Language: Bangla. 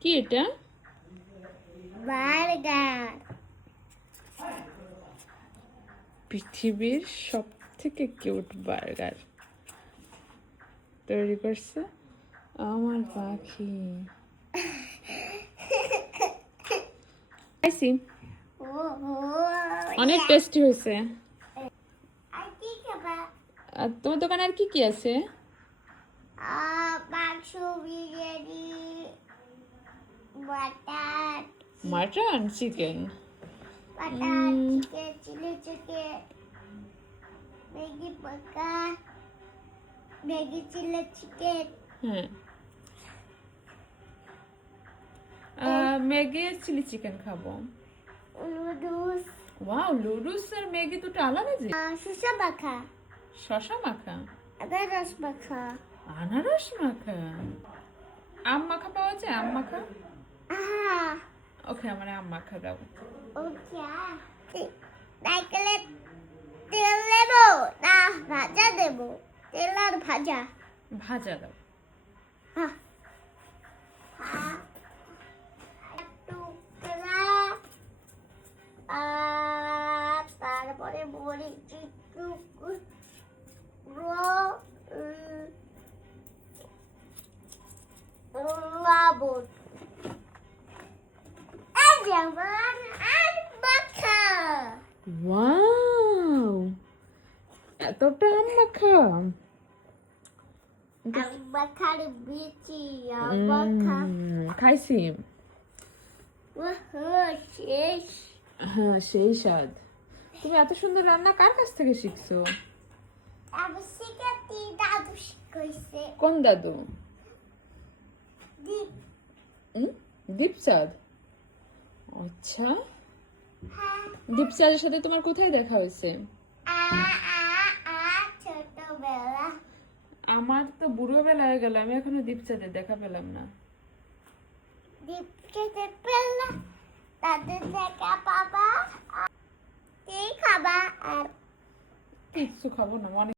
কি এটা? বার্গার। পৃথিবীর সব থেকে কিউট বার্গার তৈরি করছে আমার পাখি। খাইছি, অনেক টেস্টি হয়েছে। আর কি খাবা? আর তোমার দোকানে আর কি কি আছে? মাংস, biryani, butter, mutton, chicken, chicken, chilli chicken, Maggi পাকা, ম্যাগি চিলি চিকেন, হ্যাঁ। ম্যাগি আর চিলি চিকেন খাবো। নুডলস, ওয়াও, লুডুস আর ম্যাগি দুটো আলাদা যে। শসা মাখা, শশা মাখা, আনারস মাখা, আনারস মাখা, আম মাখা পাওয়া যায়? আম মাখা, ওকে, আমার আম মাখা দাও। নারকেলের তেল দেবো না ভাজা দেবো? তেল আর ভাজা। ভাজা দাও। তারপরে মরিচ, লবণ, যেমন আর মাখা। ওয়াও, এতটা আম মাখা। মাখার বিচি মাখা। খাইছি। শেষ। হ্যাঁ, সেই স্বাদ। তুমি এত সুন্দর রান্না কার কাছ থেকে শিখছো? আমি শিখেছি, দাদু শিখাইছে। কোন দাদু? দীপ। দীপচাঁদ। আচ্ছা, দীপচাঁদের সাথে তোমার কোথায় দেখা হয়েছে? ছোটবেলা। আমার তো বুড়ো বেলা হয়ে গেল, আমি এখনো দীপচাঁদের দেখা পেলাম না। দীপকে পেলা, তাদের দেখা পাবা। কি খাবা? আর কিচ্ছু খাবো না, মনে